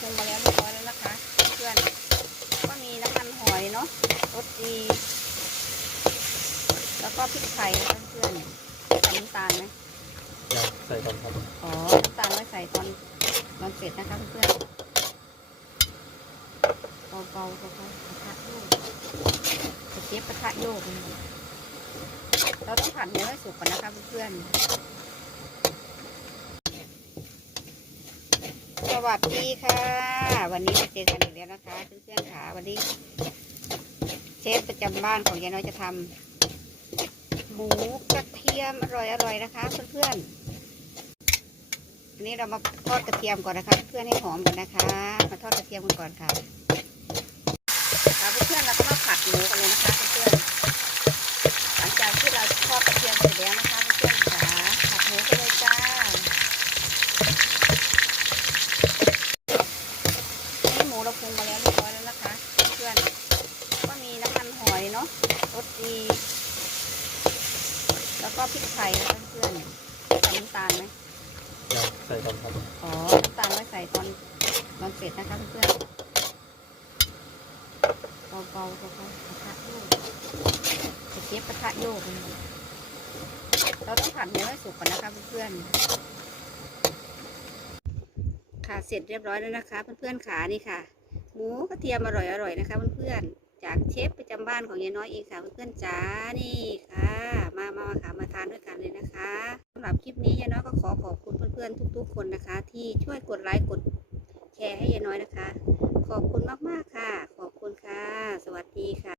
ปรุงมาแล้วเรียบร้อยแล้วนะคะเพื่อนก็มีน้ำมันหอยเนาะรสดี แล้วก็พริกไทยนะคะเพื่อนใส่น้ำตาลไหมยังใส่ก่อนครับอ๋อน้ำตาลไว้ใส่ตอนตอนเสร็จนะคะเพื่อนเบาๆเบาๆกระทะโยกกระเจี๊ยบกระทะโยกนะคะเราต้องผัดหมูให้สุกก่อนนะคะเพื่อนๆส วัสดีค่ะ วันนี้มาเจอกันอีกแล้วนะคะเพื่อนๆค่ะวันนี้ เชฟประจำบ้านของยายน้อยจะทำหมูกระเทียมอร่อยๆนะคะเพื่อนๆอันนี้เรามาทอดกระเทียมก่อนนะคะ เพื่อนให้หอมก่อนนะคะ มาทอดกระเทียมกันก่อนค่ะค่ะเพื่อนๆเราก็มาผัดหมูกันเลยนะคะเพื่อนๆหลังจากที่เราทอดกระเทียมเสร็จแล้วนะคะเพื่อนๆจ๋าผัดหมูกันเลยจ้านี่หมู เราปรุงมาแล้วเรียบร้อยแล้วนะคะ เพื่อนๆก็มีน้ำมันหอยเนาะรสดี แล้วก็พริกไทยนะคะเพื่อนใส่น้ำตาลไหมยังใส่ก่อนครับอ๋อน้ำตาลไว้ใส่ตอนตอนเสร็จนะคะเพื่อนๆเบาๆเบาๆกระทะโยกกระเจี๊ยบกระทะโยกนะคะเราต้องผัดหมูให้สุกก่อนนะคะเพื่อนๆ ค่ะ เสร็จเรียบร้อยแล้วนะคะ เพื่อนๆขานี่ค่ะ หมูกระเทียมอร่อยๆนะคะ เพื่อนๆ จากเชฟประจำบ้านของยายน้อยเองค่ะ เพื่อนๆจ๋า นี่ค่ะ มามาค่ะ มาทานด้วยกันเลยนะคะสำหรับคลิปนี้ยายน้อยก็ขอขอบคุณเพื่อนๆทุก ๆ คนนะคะ ที่ช่วยกดไลค์กดแชร์ให้ยายน้อยนะคะ ขอบคุณมากๆค่ะ ขอบคุณค่ะ สวัสดีค่ะ